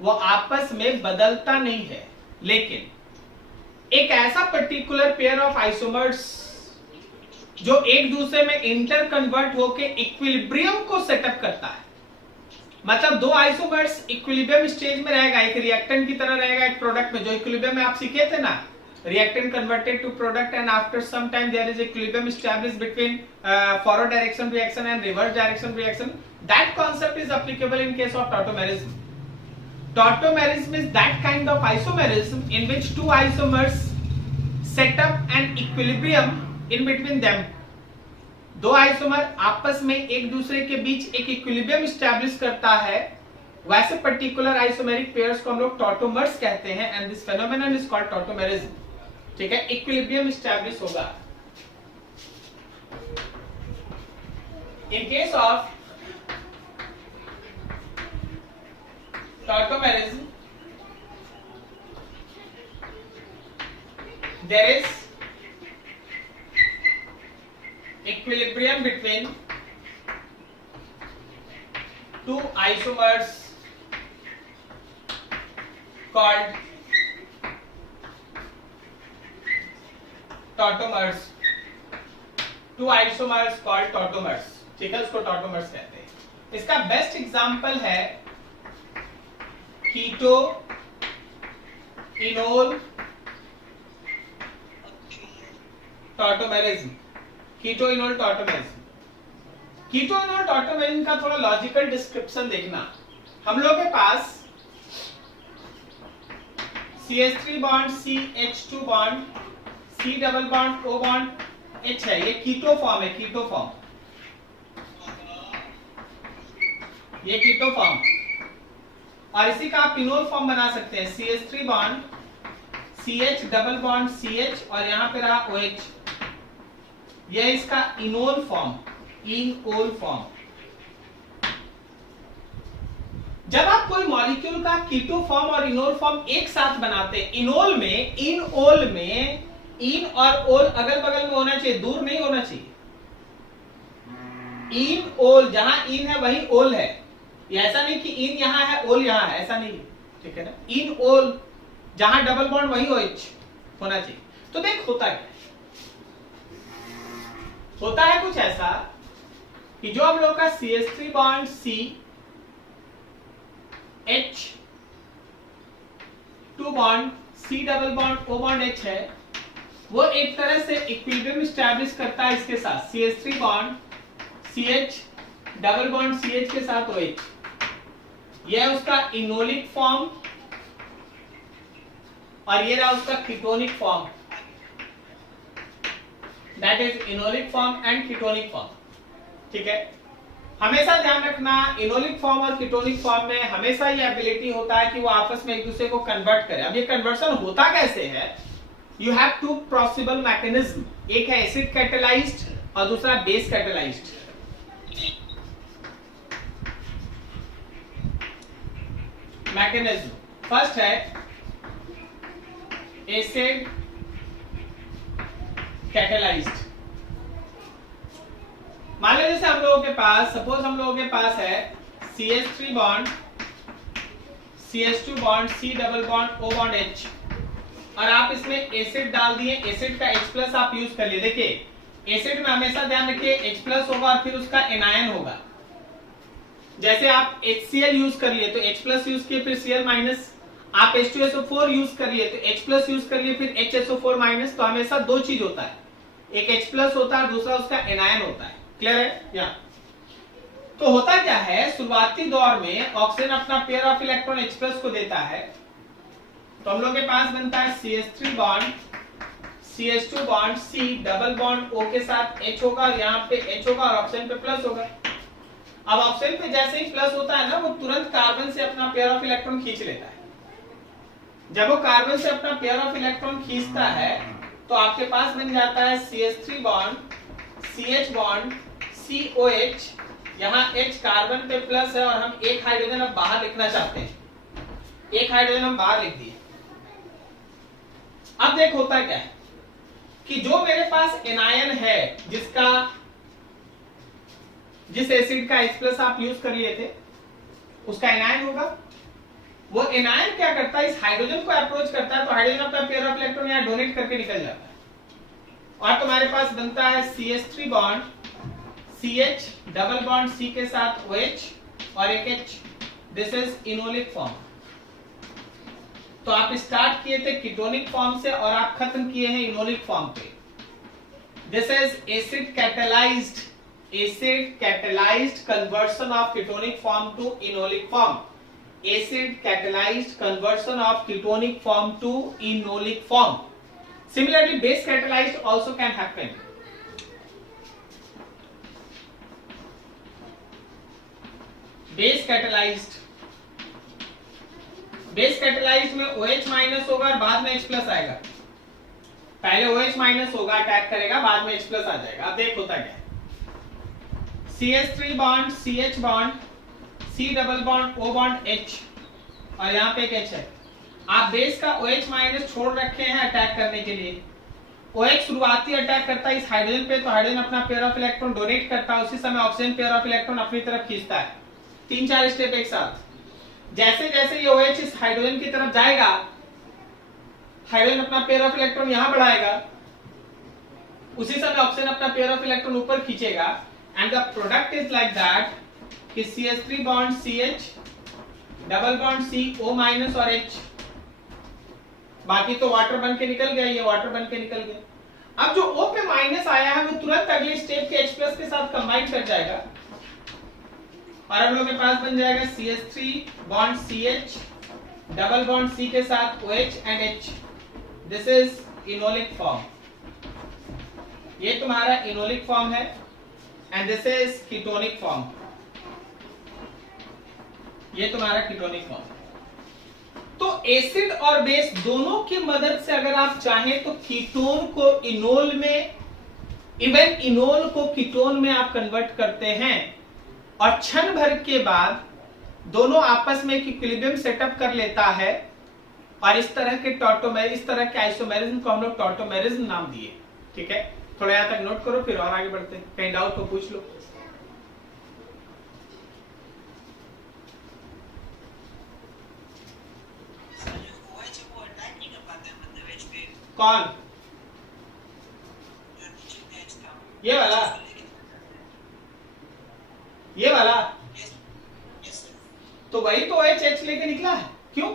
वो आपस में बदलता नहीं है, लेकिन एक ऐसा पर्टिकुलर पेयर ऑफ आइसोमर्स जो एक दूसरे में इंटर कन्वर्ट होके इक्विलिब्रियम को सेटअप करता है। मतलब 2 आइसोमर्स इक्विलिब्रियम स्टेज में रहेगा, एक रिएक्टेंट की तरह रहेगा एक प्रोडक्ट में। जो इक्विलिब्रियम में आप सीखे थे ना, reactant converted to product and after some time there is equilibrium established between forward direction reaction and reverse direction reaction. That concept is applicable in case of tautomerism. Tautomerism is that kind of isomerism in which 2 isomers set up an equilibrium in between them. 2 isomer आपस में एक दूसरे के बीच एक equilibrium establish करता है, वैसे particular isomeric pairs को हम लोग टॉटोमर्स कहते हैं and this phenomenon is called tautomerism. ठीक है, इक्विलिब्रियम एस्टैब्लिश होगा। In case of tautomerism there is equilibrium between two isomers called tautomers, two isomers called tautomers। ठीक है, उसको tautomers कहते हैं। इसका बेस्ट एग्जांपल है keto enol tautomerism. Keto enol tautomerism. Keto enol tautomerism का थोड़ा लॉजिकल डिस्क्रिप्शन देखना। हम लोग के पास CH3 bond CH2 bond C double bond O bond H है, ये कीटो फॉर्म है, कीटो फॉर्म, ये कीटो फॉर्म। और इसी का आप इनोल फॉर्म बना सकते हैं, CH3 bond CH double bond CH और यहां पे रहा OH, यह इसका इनोल फॉर्म, इनोल फॉर्म। जब आप कोई मॉलिक्यूल का कीटो फॉर्म और इनोल फॉर्म एक साथ बनाते हैं, इनोल में इन और ओल अगल बगल में होना चाहिए, दूर नहीं होना चाहिए। इन ओल, जहां इन है वहीं ओल है, ये ऐसा नहीं कि इन यहां है ओल यहां है, ऐसा नहीं। ठीक है ना, इन ओल, जहां डबल बॉन्ड वहीं OH होना चाहिए। तो देख होता है कुछ ऐसा कि जो हम लोग का CH3 bond C H2 bond C double bond O bond H है, वो एक तरह से इक्विलिब्रियम एस्टैब्लिश करता है इसके साथ, CH3 bond CH double bond CH के साथ OH। यह है उसका इनोलिक फॉर्म और ये रहा उसका ketonic form, that is enolic form and ketonic form. ठीक है, हमेशा ध्यान रखना, इनोलिक फॉर्म और कीटोनिक फॉर्म में हमेशा ये एबिलिटी होता है कि वो आपस में एक दूसरे को कन्वर्ट करें। अब ये कन्वर्शन होता कैसे है? You have two possible mechanism, एक है एसिड कैटेलाइज्ड और दूसरा बेस कैटेलाइज्ड। मैकेनिज्म फर्स्ट है एसिड कैटेलाइज्ड। मान लो जैसे हम लोगों के पास, सपोज हम लोगों के पास है CH3 bond CH2 bond C double bond O bond H और आप इसमें एसिड डाल दिए, एसिड का H+ आप यूज कर लिए। देखिए एसिड में हमेशा ध्यान रखिए H+ होगा और फिर उसका एनायन होगा। जैसे आप HCl यूज कर लिए तो H+ यूज किए फिर Cl-, आप H2SO4 यूज कर लिए तो H+ यूज कर लिए फिर HSO4-। तो हमेशा दो चीज होता है, एक H+ होता है, दूसरा उसका एनायन होता है। क्लियर है? या तो होता क्या है, शुरुआती दौर में ऑक्सीजन अपना पेयर ऑफ इलेक्ट्रॉन H+ को देता है, तो हम लोग के पास बनता है CH3 bond CH2 bond C double bond O के साथ H होगा और यहाँ पे H होगा और ऑक्सीजन पे प्लस होगा। अब ऑक्सीजन पे जैसे ही प्लस होता है ना, वो तुरंत कार्बन से अपना पेयर ऑफ इलेक्ट्रॉन खींच लेता है। जब वो कार्बन से अपना पेयर ऑफ इलेक्ट्रॉन खींचता है तो आपके पास बन जाता है CH3 bond CH bond COH, यहाँ H कार्बन पे प्लस है और हम एक हाइड्रोजन अब बाहर लिखना चाहते हैं, एक हाइड्रोजन हम बाहर लिख दिए। अब देख होता क्या है कि जो मेरे पास एनायन है, जिस एसिड का H+ आप यूज कर लिए थे उसका एनायन होगा। वो एनायन क्या करता है, इस हाइड्रोजन को अप्रोच करता है तो हाइड्रोजन अपना पेयर ऑफ इलेक्ट्रॉन यहाँ डोनेट करके निकल जाता है और तुम्हारे पास बनता है CH3 bond CH double bond C के साथ OH और एक H। This is enolic form. तो आप स्टार्ट किए थे कीटोनिक फॉर्म से और आप खत्म किए हैं इनोलिक फॉर्म पे। This is acid catalysed conversion of ketonic form to enolic form. Acid catalyzed conversion of ketonic form to enolic form. Similarly, base catalyzed also can happen. Base catalyzed base catalysed में OH minus होगा और बाद में H plus आएगा। पहले OH minus होगा, attack करेगा, बाद में H प्लस आ जाएगा। अब देख होता क्या, CH3 bond CH bond C double bond O bond H और यहाँ पे एक H है। आप बेस का OH माइनस छोड़ रखे हैं अटैक करने के लिए। OH शुरुआती अटैक करता है इस हाइड्रोजन पे, तो हाइड्रोजन अपना पेयर ऑफ इलेक्ट्रॉन डोनेट करता है, उसी समय ऑक्सीजन पेयर ऑफ इलेक्ट्रॉन अपनी तरफ खींचता है। 3-4 स्टेप एक साथ। जैसे जैसे ये OH इस हाइड्रोजन की तरफ जाएगा, हाइड्रोजन अपना पेयर ऑफ इलेक्ट्रॉन यहां बढ़ाएगा, उसी समय ऑक्सीजन अपना पेयर ऑफ इलेक्ट्रॉन ऊपर खींचेगा and the product is like that कि CH3 bond CH double bond C O minus और H, बाकी तो वाटर बन के निकल गया, ये वाटर बन के निकल गया। अब जो O पे माइनस आया है वो तुरंत अगले स्टेप के H प्लस के साथ कंबाइन कर जाएगा और हम लोग के पास बन जाएगा CH3 bond CH double bond C के साथ OH and H। This is enolic form, ये तुम्हारा इनोलिक फॉर्म है and this is ketonic form, ये तुम्हारा कीटोनिक फॉर्म। तो एसिड और बेस दोनों की मदद से अगर आप चाहें तो कीटोन को इनोल में, इवन इनोल को कीटोन में आप कन्वर्ट करते हैं और क्षण भर के बाद दोनों आपस में इक्विलिब्रियम सेटअप कर लेता है और इस तरह के आइसोमेरिज्म को हम लोग टॉटोमेरिज्म नाम दिए। ठीक है, थोड़ा यहां तक नोट करो, फिर और आगे बढ़ते हैं। कहीं डाउट तो पूछ लो। कौन? ये वाला, ये वाला तो वही तो OH लेके निकला है। क्यों?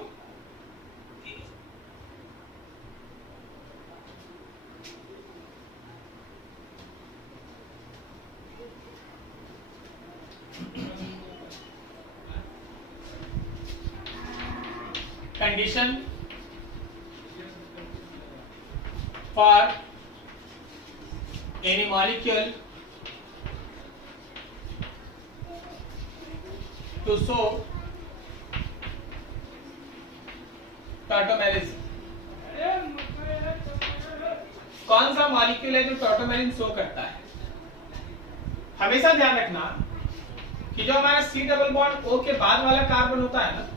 Condition for any molecule to show tautomerism. कौन सा मॉलिक्यूल है जो टॉटोमेरिज्म शो करता है? हमेशा ध्यान रखना कि जो हमारा C डबल बॉन्ड O के बाद वाला कार्बन होता है ना,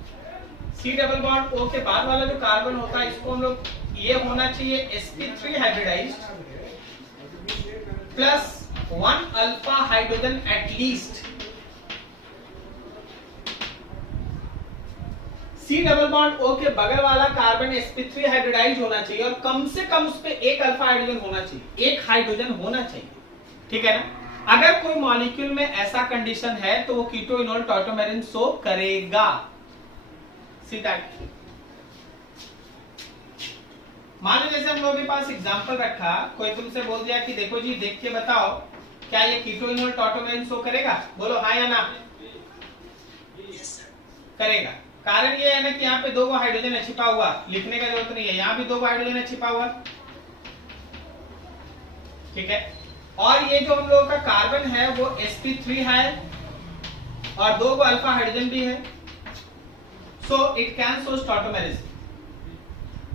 C डबल बॉन्ड O के बाद वाला जो कार्बन होता है, इसको हम लोग, ये होना चाहिए sp3 hybridised plus 1 alpha hydrogen at least. C double bond O के बगल वाला कार्बन sp3 हाइब्रिडाइज्ड होना चाहिए और कम से कम उस पे एक अल्फा हाइड्रोजन होना चाहिए, एक हाइड्रोजन होना चाहिए। ठीक है ना? अगर कोई मॉलिक्यूल में ऐसा कंडीशन है तो वो कीटो इनोल टॉटोमेरिज्म शो करेगा। सीधा मान लो जैसे हम लोगों के पास एग्जांपल रखा, कोई तुमसे बोल दिया कि देखो जी देख के बताओ क्या ये कीटो इनोल टॉटोमेरिज्म शो करेगा? बोलो हाँ या ना। करेगा। कारण ये है ना कि यहाँ पे 2 हाइड्रोजन है छिपा हुआ, लिखने का जरूरत नहीं है, यहाँ भी 2 हाइड्रोजन है छिपा हुआ। ठीक है, और ये जो हम लोगों का कार्बन है वो sp3 है और 2 अल्फा हाइड्रोजन भी है, so it can show tautomerism.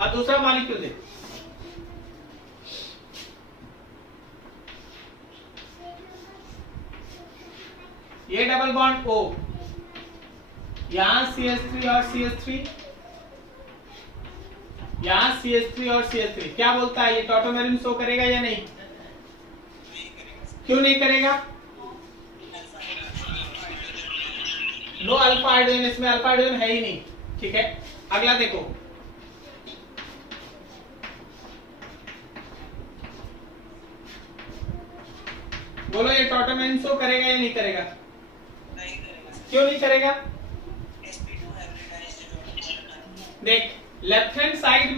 अब दूसरा मॉलिक्यूल देखो, ये डबल बॉन्ड O, यहां CH3 और CH3, यहां CH3 और CH3, क्या बोलता है ये टॉटोमेरिज्म शो करेगा या नहीं? क्यों नहीं करेगा? नो अल्फा हाइड्रोजन, इसमें अल्फा हाइड्रोजन है ही नहीं। ठीक है, अगला देखो, बोलो ये टॉटोमेरिज्म शो करेगा या नहीं करेगा? नहीं करेगा। क्यों नहीं करेगा? देख, लेफ्ट हैंड साइड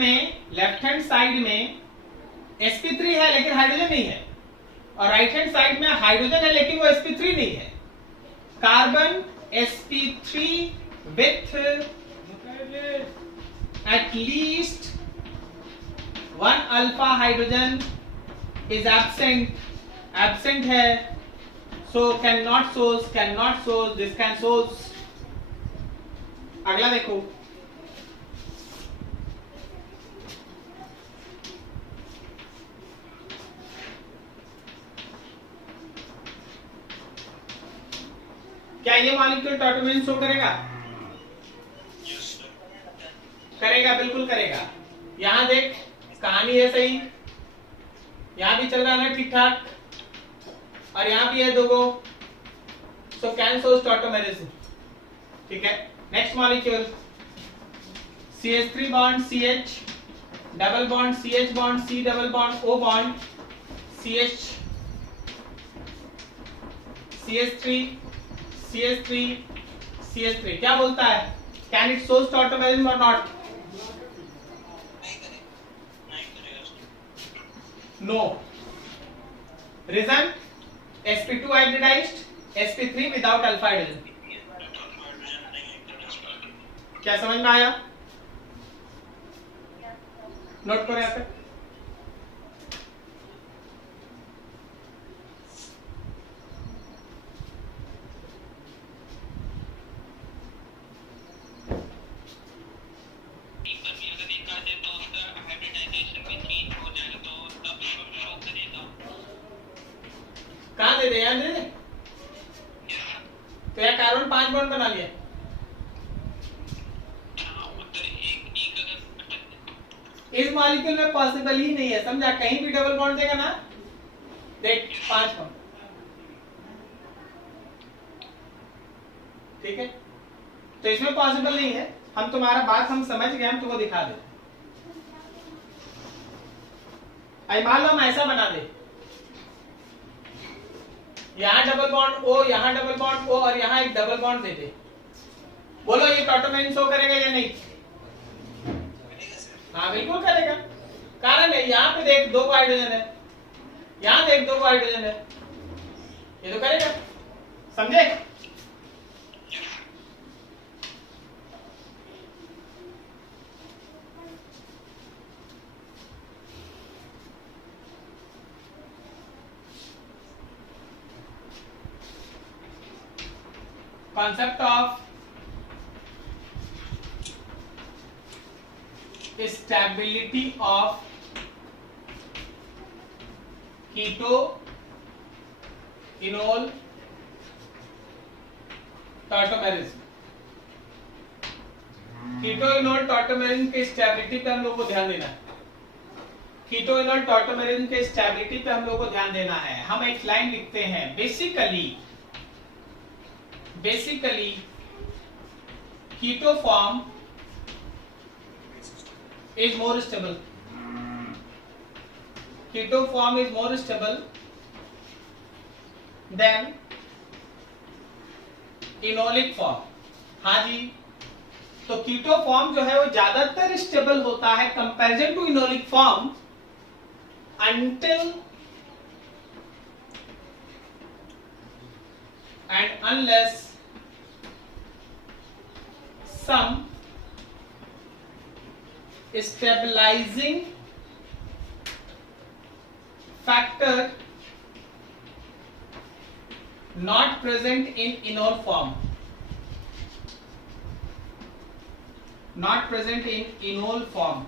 में sp3 है लेकिन हाइड्रोजन नहीं है, और राइट हैंड साइड में हाइड्रोजन है लेकिन वो sp3 नहीं है। Carbon sp3 with at least 1 alpha hydrogen is absent है, so cannot shows, this can shows। अगला देखो, क्या ये मॉलिक्यूल टॉटोमेरिज्म शो करेगा? करेगा, बिल्कुल करेगा। यहां देख, कहानी है सही, यहां भी चल रहा है ठीक ठाक, और यहां भी है दो गो, सो कैन शोज टॉटोमेरिज्म। ठीक है, next molecule CH3 bond CH, double bond CH bond C, double bond O bond CH, CH3 CH3 CH3। क्या बोलता है? कैन इट शोज टॉटोमेरिज्म और not? No. Reason? sp2 hybridized, sp3 without alpha hydrogen. क्या समझ में आया? Note करो यहाँ पे। कहाँ दे दे? यहाँ दे दे। तो यार कार्बन 5 बॉन्ड बना लिया। इस मॉलिक्यूल में पॉसिबल ही नहीं है, समझा? कहीं भी डबल बॉन्ड देगा ना, देख 5 बॉन्ड। ठीक है, तो इसमें पॉसिबल नहीं है। हम तुम्हारा बात हम समझ गए, हम तुमको दिखा दे। मान लो हम ऐसा बना दे, यहां डबल बॉन्ड O, यहां डबल बॉन्ड O और यहां एक डबल बॉन्ड दे दे। बोलो ये टॉटोमेरिज्म शो करेगा या नहीं? हाँ बिल्कुल करेगा। कारण है यहाँ पे देख 2 हाइड्रोजन है, यहाँ देख 2 हाइड्रोजन है, ये तो करेगा। समझे? concept of stability of keto enol tautomerism. Keto enol tautomerism के स्टेबिलिटी पे हम लोग को ध्यान देना है। कीटो इनोल टॉटोमेरिज्म के स्टेबिलिटी पे हम लोग को ध्यान देना है। हम एक लाइन लिखते हैं, basically keto form is more stable. Keto form is more stable than enolic form. हाँ जी, तो कीटो फॉर्म जो है वो ज्यादातर स्टेबल होता है comparison to enolic form until and unless some stabilizing factor not present in enol form, not present in enol form।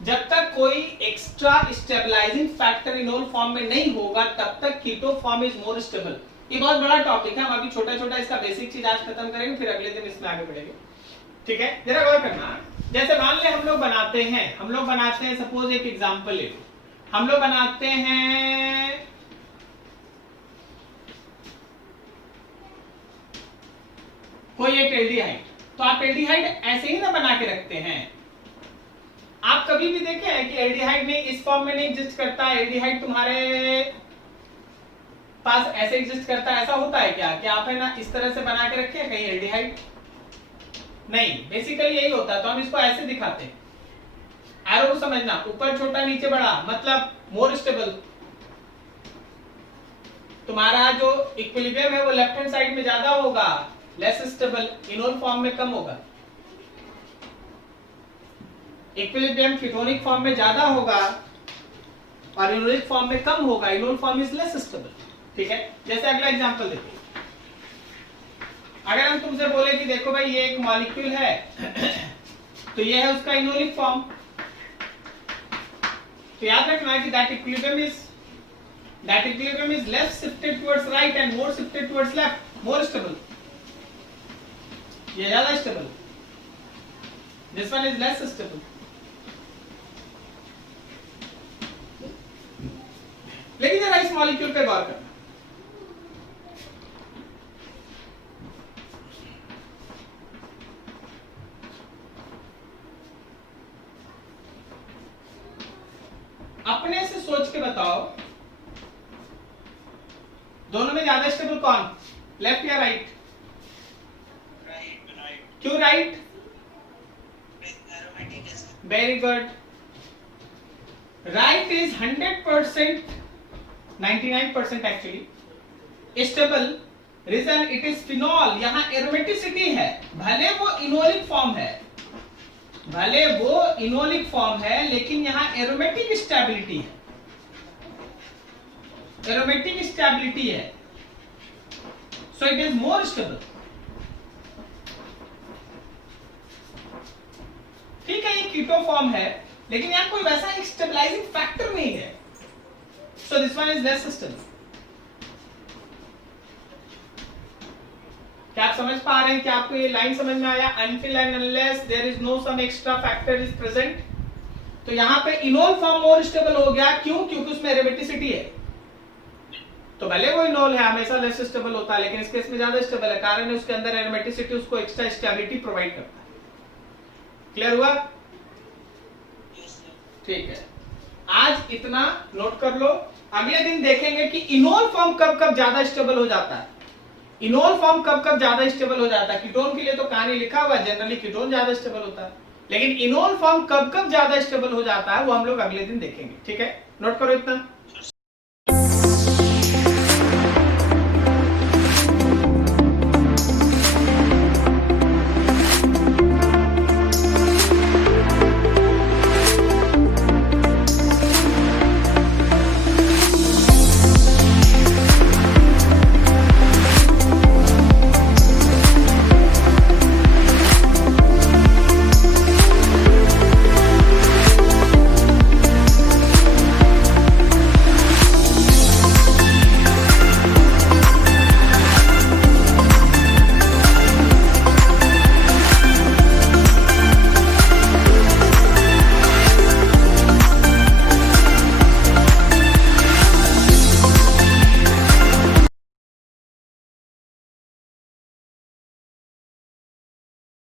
जब तक कोई extra stabilising factor enol form में नहीं होगा तब तक keto form is more stable. ये बहुत बड़ा टॉपिक है, हम अभी छोटा छोटा इसका बेसिक चीज आज खत्म करेंगे, फिर अगले दिन इसमें आगे बढ़ेंगे। ठीक है, जरा गौर करना। जैसे मान ले हम लोग बनाते हैं सपोज एक एग्जांपल ले लो, हम लोग बनाते हैं कोई एक एल्डिहाइड, तो आप एल्डिहाइड ऐसे ही ना बना के रखते हैं। आप कभी भी देखे हैं कि एल्डिहाइड नहीं इस फॉर्म में नहीं एग्जिस्ट करता, एल्डिहाइड तुम्हारे पास ऐसे एग्जिस्ट करता है, ऐसा होता है क्या कि आप है ना इस तरह से बना के रखे कहीं एल्डिहाइड? नहीं, बेसिकली यही होता है। तो हम इसको ऐसे दिखाते हैं, एरो को समझना, ऊपर छोटा नीचे बड़ा, मतलब मोर स्टेबल। तुम्हारा जो इक्विलिब्रियम है वो लेफ्ट हैंड साइड में ज्यादा होगा, लेस स्टेबल, इनोल फॉर्म में कम होगा। इक्विलिब्रियम कीटोनिक फॉर्म में ज्यादा होगा और इनोलिक फॉर्म में कम होगा, enol form is less stable. ठीक है, जैसे अगला एग्जांपल देखो, अगर हम तुमसे बोले कि देखो भाई ये एक मॉलिक्यूल है तो ये है उसका इनोलिक फॉर्म, तो याद रखना कि that equilibrium is That equilibrium is less shifted towards right and more shifted towards left, more stable. ये ज्यादा stable. This one is less stable. लेकिन जरा इस मॉलिक्यूल पे गौर करना. अपने से सोच के बताओ दोनों में ज्यादा स्टेबल कौन, लेफ्ट या राइट? क्यों right? Very good. Right is 100%, 99% actually stable. Reason it is phenol. यहां एरोमेटिसिटी है, भले वो इनोलिक फॉर्म है, भले वो इनोलिक फॉर्म है, लेकिन यहां एरोमेटिक स्टेबिलिटी है, एरोमेटिक स्टेबिलिटी है. सो इट इज मोर स्टेबल. ठीक है, ये कीटो फॉर्म है, लेकिन यहां कोई वैसा एक स्टेबलाइजिंग फैक्टर नहीं है. So this one is less stable. क्या आप समझ पा रहे हैं कि आपको ये लाइन समझ में आया? until and unless there is no some extra factor is present. तो यहाँ पे इनोल फॉर्म मोर स्टेबल हो गया. क्यों? क्योंकि उसमें एरोमेटिसिटी है. तो भले वो इनोल है, हमेशा लेस स्टेबल होता है, लेकिन इस केस में ज्यादा स्टेबल है. कारण है उसके अंदर एरोमेटिसिटी उसको एक्स्ट्रा स्टेबिलिटी प्रोवाइड करता है. क्लियर हुआ? ठीक है, आज इतना नोट कर लो. अगले दिन देखेंगे कि इनोल फॉर्म कब कब ज्यादा स्टेबल हो जाता है. इनोल फॉर्म कब कब ज्यादा स्टेबल हो जाता है. कीटोन के लिए तो कहानी लिखा हुआ है, जनरली कीटोन ज्यादा स्टेबल होता है, लेकिन इनोल फॉर्म कब कब ज्यादा स्टेबल हो जाता है वो हम लोग अगले दिन देखेंगे. ठीक है, नोट करो इतना.